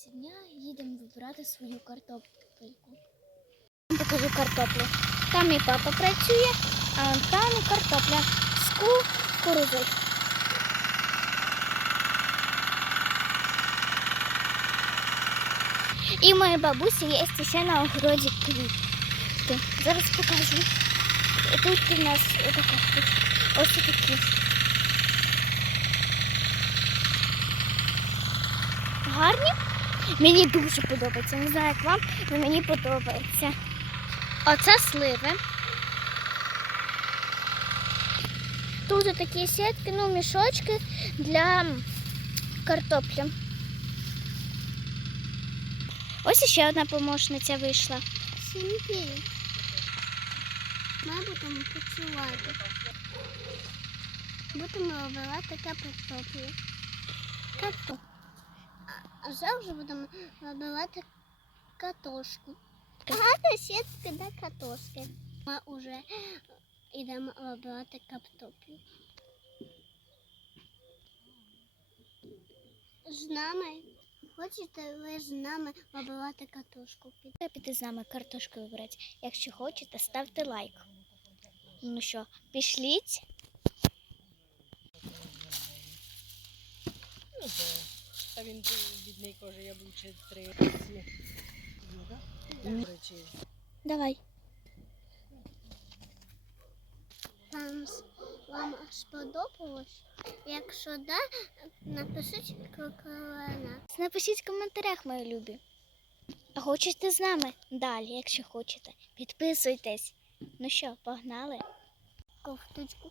кінці дня їдемо вибирати свою картопельку. Покажу картоплю. Там мій папа працює, а там картопля з кукурудзою. І моєї бабусі є ще на огороді квіти. Зараз покажу. І Тут у нас ось такі. Гарні? Мені дуже подобається. Не знаю, як вам, але мені подобається. Оце сливи. Тут такі сітки, ну, мішочки для картоплі. Ось ще одна помощниця вийшла. Сім'ї. Ми будемо працювати. Будемо вибивати картоплю. Картоплю. А завжди будемо вибивати картошку. Багато сітки до картошки. Ми вже йдемо вибивати картоплю. З нами. Хочете ви з нами вибивати картошку? Та піти з нами картошку вибрати. Якщо хочете, ставте лайк. Ну що, пішліть? Та він бідний каже, я був чи три Давай. Вам, вам сподобалось? Якщо да, напишіть колокола. Напишіть в коментарях, мої любі. А Хочете з нами? Далі, якщо хочете. Підписуйтесь. Ну що, погнали? Кофточку.